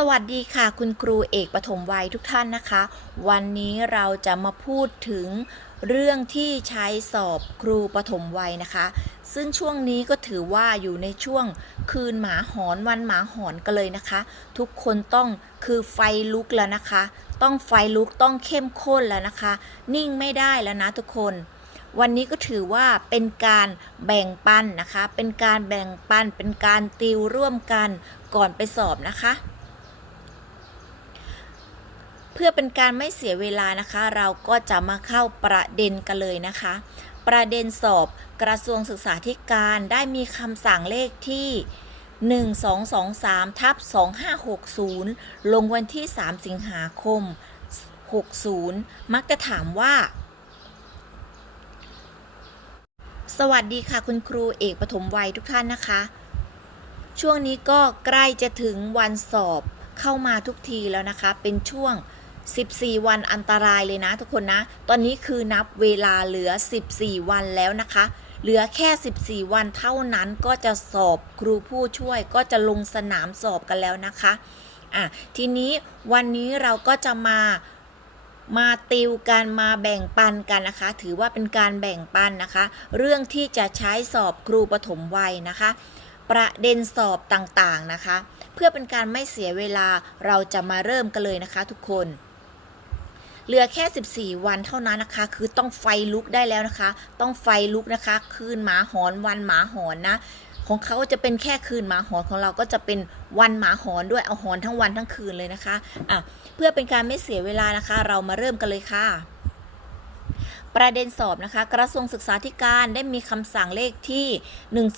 สวัสดีค่ะคุณครูเอกปฐมวัยทุกท่านนะคะ วันนี้เราจะมาพูดถึงเรื่องที่ใช้สอบครูปฐมวัยนะคะ ซึ่งช่วงนี้ก็ถือว่าอยู่ในช่วงคืนหมาหอนวันหมาหอนกันเลยนะคะ ทุกคนต้องคือไฟลุกแล้วนะคะ ต้องไฟลุกต้องเข้มข้นแล้วนะคะ นิ่งไม่ได้แล้วนะทุกคน วันนี้ก็ถือว่าเป็นการแบ่งปันนะคะ เป็นการแบ่งปันเป็นการติวร่วมกันก่อนไปสอบนะคะ พื่อเป็นการไม่เสียเวลานะคะ เราก็จะมาเข้าประเด็นกันเลยนะคะ ประเด็นสอบกระทรวงศึกษาธิการได้มีคำสั่งเลขที่ 1223ทับ2560 ลงวันที่ 3 สิงหาคม 60 มักจะถามว่า สวัสดีค่ะคุณครูเอกปฐมวัยทุกท่านนะคะ ช่วงนี้ก็ใกล้จะถึงวันสอบเข้ามาทุกทีแล้วนะคะ เป็นช่วง 14 วันอันตรายเลยนะทุกคนนะ ตอนนี้คือนับเวลาเหลือ 14 วันแล้วนะคะ เหลือแค่ 14 วันเท่านั้นก็จะสอบครูผู้ช่วยก็จะลงสนามสอบกันแล้วนะคะอะทีนี้วันนี้เราก็จะมามาติวกันมาแบ่งปันกันนะคะ ถือว่าเป็นการแบ่งปันนะคะ เรื่องที่จะใช้สอบครูปฐมวัยนะคะ ประเด็นสอบต่างๆนะคะ เพื่อเป็นการไม่เสียเวลาเราจะมาเริ่มกันเลยนะคะทุกคน เหลือแค่ 14 วันเท่านั้นนะคะ คือต้องไฟลุกได้แล้วนะคะ ต้องไฟลุกนะคะ คืนหมาหอนวันหมาหอนนะ ของเขาจะเป็นแค่คืนหมาหอนของเราก็จะเป็นวันหมาหอนด้วยเอาหอนทั้งวันทั้งคืนเลยนะคะอะเพื่อเป็นการไม่เสียเวลานะคะ เรามาเริ่มกันเลยค่ะประเด็นสอบนะคะ กระทรวงศึกษาธิการได้มีคำสั่งเลขที่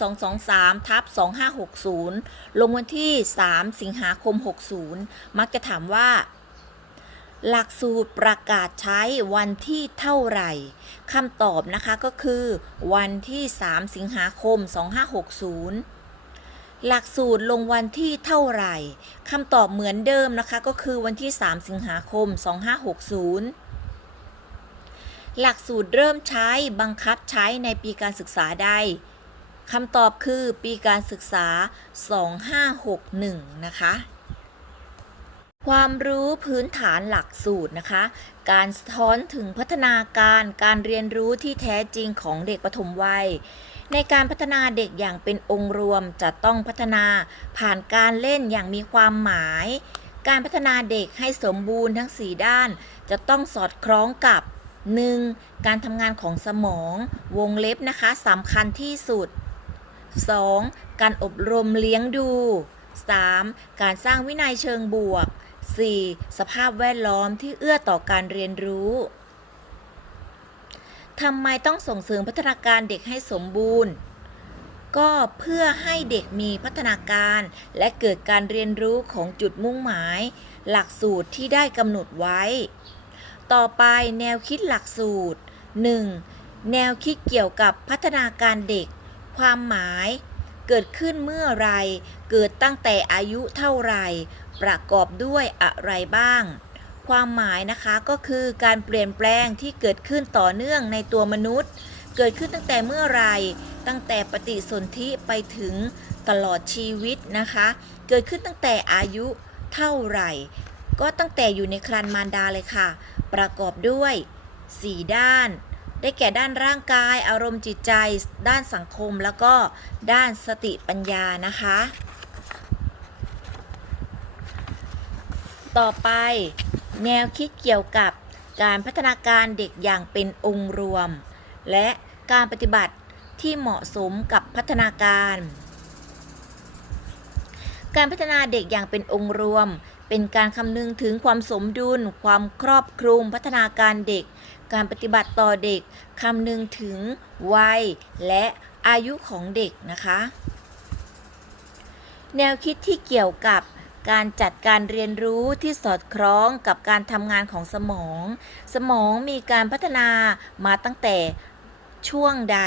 1223ทับ2560 ลงวันที่ 3 สิงหาคม 60 มักจะถามว่า หลักสูตรประกาศใช้วันที่เท่าไหร่คำตอบนะคะก็คือ วันที่ 3 สิงหาคม 2560 หลักสูตรลงวันที่เท่าไหร่คำตอบเหมือนเดิมนะคะก็คือวันที่ 3 สิงหาคม 2560 หลักสูตรเริ่มใช้บังคับใช้ในปีการศึกษาใดคำตอบคือปีการศึกษา 2561 นะคะ ความรู้พื้นฐานหลักสูตรนะคะ การสะท้อนถึงพัฒนาการการเรียนรู้ที่แท้จริงของเด็กปฐมวัย ในการพัฒนาเด็กอย่างเป็นองค์รวมจะต้องพัฒนาผ่านการเล่นอย่างมีความหมาย การพัฒนาเด็กให้สมบูรณ์ทั้ง 4 ด้าน จะต้องสอดคล้องกับ 1. การทำงานของสมองวงเล็บนะคะสำคัญที่สุด 2. การอบรมเลี้ยงดู 3. การสร้างวินัยเชิงบวก 4. สภาพแวดล้อมที่เอื้อต่อการเรียนรู้ทำไมต้องส่งเสริมพัฒนาการเด็กให้สมบูรณ์ ก็เพื่อให้เด็กมีพัฒนาการและเกิดการเรียนรู้ของจุดมุ่งหมาย หลักสูตรที่ได้กำหนดไว้ ต่อไปแนวคิดหลักสูตร 1. แนวคิดเกี่ยวกับพัฒนาการเด็ก ความหมาย เกิดขึ้นเมื่อไร เกิดตั้งแต่อายุเท่าไหร่ ประกอบด้วยอะไรบ้าง ความหมายนะคะก็คือการเปลี่ยนแปลงที่เกิดขึ้นต่อเนื่องในตัวมนุษย์ เกิดขึ้นตั้งแต่เมื่อไรตั้งแต่ปฏิสนธิไปถึงตลอดชีวิตนะคะ เกิดขึ้นตั้งแต่อายุเท่าไหร่ ก็ตั้งแต่อยู่ในครรภ์มารดาเลยค่ะ ประกอบด้วย 4 ด้านได้แก่ด้านร่างกาย อารมณ์จิตใจ ด้านสังคม แล้วก็ด้านสติปัญญานะคะ ต่อไป แนวคิดเกี่ยวกับการพัฒนาการเด็กอย่างเป็นองค์รวม และการปฏิบัติที่เหมาะสมกับพัฒนาการ การพัฒนาเด็กอย่างเป็นองค์รวม เป็นการคำนึงถึงความสมดุล ความครอบคลุมพัฒนาการเด็ก การปฏิบัติต่อเด็กคำนึงถึงวัยและอายุของเด็กนะคะ แนวคิดที่เกี่ยวกับ การจัดการเรียนรู้ที่สอดคล้องกับการทำงานของสมอง สมองมีการพัฒนามาตั้งแต่ช่วงใด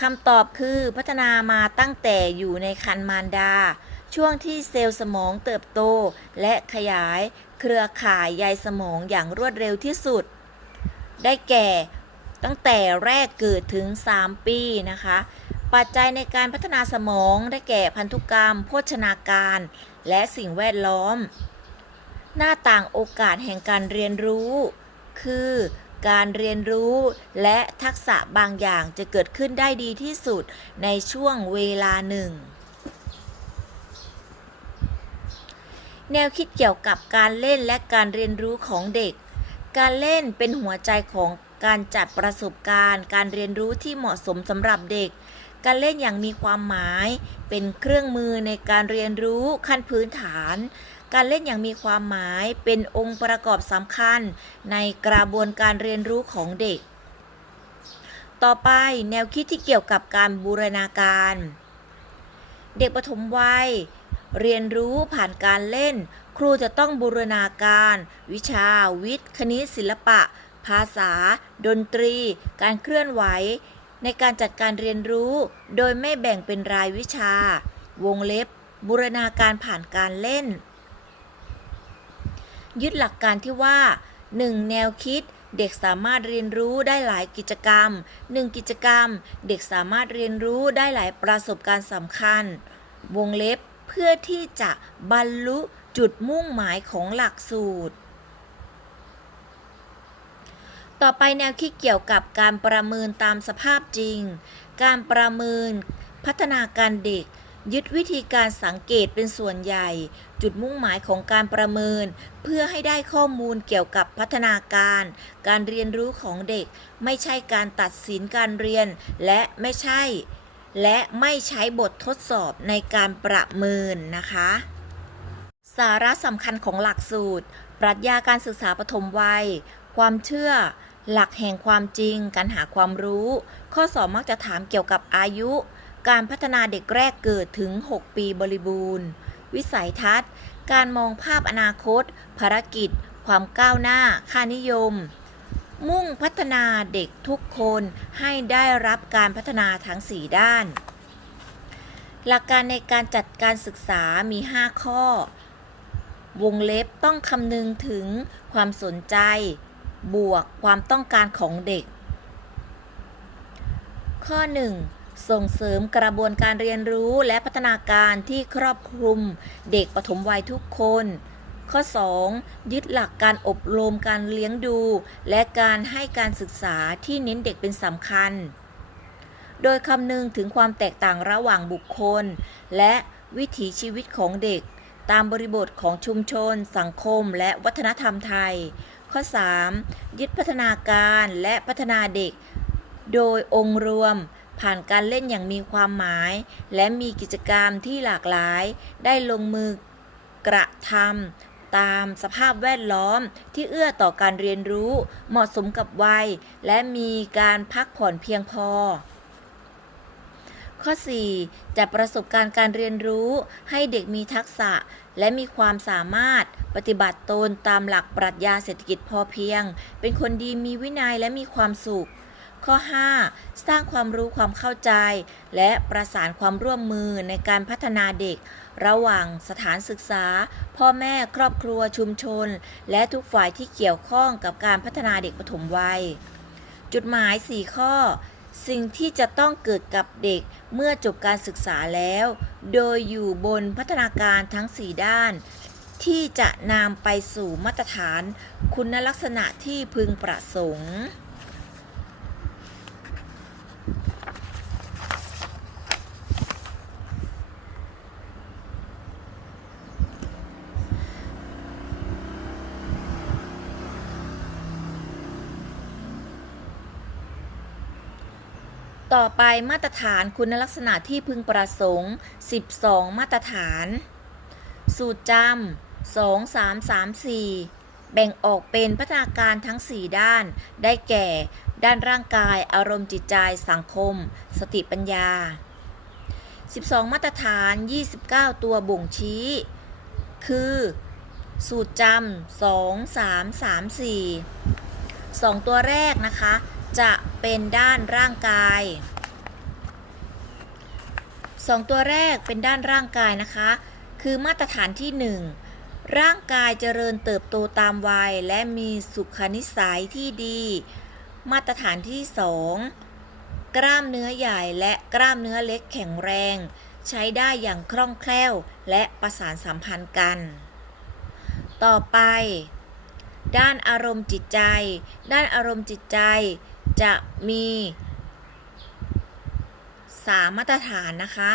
คำตอบคือพัฒนามาตั้งแต่อยู่ในครรภ์มารดา ช่วงที่เซลล์สมองเติบโต และขยายเครือข่ายใยสมองอย่างรวดเร็วที่สุด ได้แก่ตั้งแต่แรกเกิดถึง 3 ปีนะคะ ปัจจัยในการพัฒนาสมองได้แก่พันธุกรรม โภชนาการ และสิ่งแวดล้อม หน้าต่างโอกาสแห่งการเรียนรู้ คือการเรียนรู้และทักษะบางอย่างจะเกิดขึ้นได้ดีที่สุดในช่วงเวลาหนึ่ง แนวคิดเกี่ยวกับการเล่นและการเรียนรู้ของเด็ก การเล่นเป็นหัวใจของการจัดประสบการณ์ การเรียนรู้ที่เหมาะสมสำหรับเด็ก การเล่นอย่างมีความหมาย เป็นเครื่องมือในการเรียนรู้ขั้นพื้นฐาน การเล่นอย่างมีความหมายเป็นองค์ประกอบสำคัญ ในกระบวนการเรียนรู้ของเด็ก ต่อไปแนวคิดที่เกี่ยวกับการบูรณาการ เด็กปฐมวัย เรียนรู้ผ่านการเล่น ครูจะต้องบูรณาการ วิชา วิทย์ คณิตศิลปะ ภาษา ดนตรี การเคลื่อนไหว ในการจัดการเรียนรู้ โดยไม่แบ่งเป็นรายวิชา วงเล็บ บูรณาการผ่านการเล่น ยึดหลักการที่ว่า 1. แนวคิดเด็กสามารถเรียนรู้ได้หลายกิจกรรม 1 กิจกรรม เด็กสามารถเรียนรู้ได้หลายประสบการณ์สำคัญ วงเล็บเพื่อที่จะบรรลุจุดมุ่งหมายของหลักสูตร ต่อไปแนวคิดเกี่ยวกับการประเมินตามสภาพจริง การประเมินพัฒนาการเด็ก ยึดวิธีการสังเกตเป็นส่วนใหญ่ จุดมุ่งหมายของการประเมิน เพื่อให้ได้ข้อมูลเกี่ยวกับพัฒนาการ การเรียนรู้ของเด็ก ไม่ใช่การตัดสินการเรียน และไม่ใช่ และไม่ใช้บททดสอบในการประเมินนะคะ สาระสำคัญของหลักสูตร ปรัชญาการศึกษาปฐมวัย ความเชื่อ หลักแห่งความจริง การหาความรู้ ข้อสอบมักจะถามเกี่ยวกับอายุ การพัฒนาเด็กแรกเกิดถึง 6 ปีบริบูรณ์ วิสัยทัศน์ การมองภาพอนาคต ภารกิจ ความก้าวหน้า ค่านิยม มุ่งพัฒนาเด็กทุกคนให้ได้รับการพัฒนาทั้ง 4 ด้าน หลักการในการจัดการศึกษามี 5 ข้อ วงเล็บต้องคำนึงถึงความสนใจ บวกความต้องการของเด็ก ข้อ 1. ส่งเสริมกระบวนการเรียนรู้และพัฒนาการที่ครอบคลุมเด็กปฐมวัยทุกคน ข้อ 2. ยึดหลักการอบรมการเลี้ยงดู และการให้การศึกษาที่เน้นเด็กเป็นสำคัญ โดยคำนึงถึงความแตกต่างระหว่างบุคคล และวิถีชีวิตของเด็กตามบริบทของชุมชน สังคม และวัฒนธรรมไทย ข้อ 3. ยึดพัฒนาการและพัฒนาเด็ก โดยองค์รวมผ่านการเล่นอย่างมีความหมาย และมีกิจกรรมที่หลากหลาย ได้ลงมือกระทำตามสภาพแวดล้อมที่เอื้อต่อการเรียนรู้เหมาะสมกับวัย และมีการพักผ่อนเพียงพอ ข้อ 4. จัดประสบการณ์การเรียนรู้ให้เด็กมีทักษะและมีความสามารถ ปฏิบัติตนตามหลักปรัชญาเศรษฐกิจพอเพียง เป็นคนดีมีวินัยและมีความสุข ข้อ 5. สร้างความรู้ความเข้าใจ และประสานความร่วมมือในการพัฒนาเด็ก ระหว่างสถานศึกษา พ่อแม่ครอบครัวชุมชน และทุกฝ่ายที่เกี่ยวข้องกับการพัฒนาเด็กปฐมวัย จุดหมาย 4 ข้อสิ่งที่จะต้องเกิดกับเด็กเมื่อจบการศึกษาแล้ว โดยอยู่บนพัฒนาการทั้ง 4 ด้าน ที่จะนำไปสู่มาตรฐานคุณลักษณะที่พึงประสงค์ต่อไปมาตรฐานคุณลักษณะที่พึงประสงค์ 12 มาตรฐาน สูตรจำ 2 3 3 4 แบ่งออกเป็นพัฒนาการทั้ง 4 ด้าน ได้แก่ ด้านร่างกาย อารมณ์จิตใจ สังคม สติปัญญา 12 มาตรฐาน 29 ตัวบ่งชี้ คือ สูตรจำ 2 3 3 4 2 ตัวแรกนะคะ จะเป็นด้านร่างกายสองตัวแรกเป็นด้านร่างกายนะคะ คือมาตรฐานที่ 1 ร่างกายเจริญเติบโตตามวัย และมีสุขนิสัยที่ดี มาตรฐานที่ 2 กล้ามเนื้อใหญ่และกล้ามเนื้อเล็กแข็งแรง ใช้ได้อย่างคล่องแคล่วและประสานสัมพันธ์กัน ต่อไป ด้านอารมณ์จิตใจ ด้านอารมณ์จิตใจจะมีสามมาตรฐานนะคะ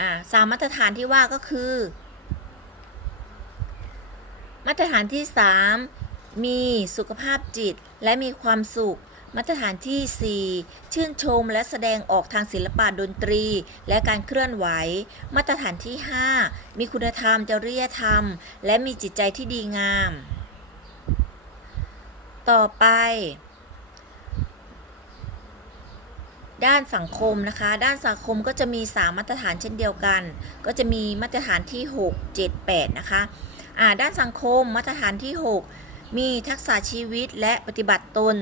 อ่าสามมาตรฐานที่ว่าก็คือ มาตรฐานที่ 3 มีสุขภาพจิตและมีความสุข มาตรฐานที่ 4 ชื่นชมและแสดงออกทางศิลปะดนตรี และการเคลื่อนไหว มาตรฐานที่ 5 มีคุณธรรมจริยธรรม และมีจิตใจที่ดีงาม ต่อไปด้านสังคมนะคะ ด้านสังคมก็จะมี 3 มาตรฐานเช่นเดียวกัน ก็จะมีมาตรฐานที่ 6 7 8 นะคะ ด้านสังคมมาตรฐานที่ 6 มีทักษะชีวิตและปฏิบัติตน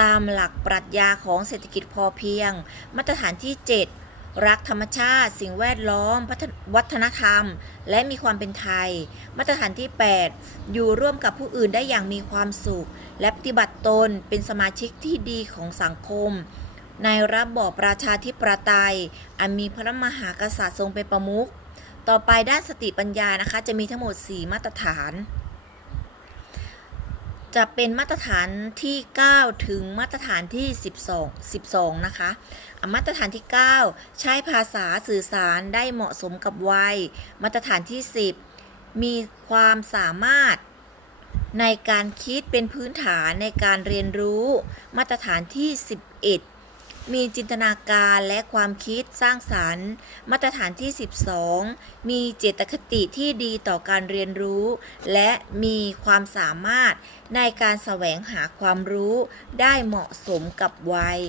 ตามหลักปรัชญาของเศรษฐกิจพอเพียง มาตรฐานที่ 7 รักธรรมชาติ สิ่งแวดล้อม วัฒนธรรม และมีความเป็นไทย มาตรฐานที่ 8 อยู่ร่วมกับผู้อื่นได้อย่างมีความสุข และปฏิบัติตนเป็นสมาชิกที่ดีของสังคมในระบอบประชาธิปไตย อันมีพระมหากษัตริย์ทรงเป็นประมุข ต่อไปด้านสติปัญญานะคะ จะมีทั้งหมด 4 มาตรฐาน จะเป็นมาตรฐานที่ 9 ถึงมาตรฐานที่ 12 12 นะคะอะมาตรฐานที่ 9 ใช้ภาษาสื่อสารได้เหมาะสมกับวัย มาตรฐานที่ 10 มีความสามารถในการคิดเป็นพื้นฐานในการเรียนรู้ มาตรฐานที่ 11 มีจินตนาการและความคิดสร้างสรรค์ มาตรฐานที่ 12 มีเจตคติที่ดีต่อการเรียนรู้ และมีความสามารถในการแสวงหาความรู้ได้เหมาะสมกับวัย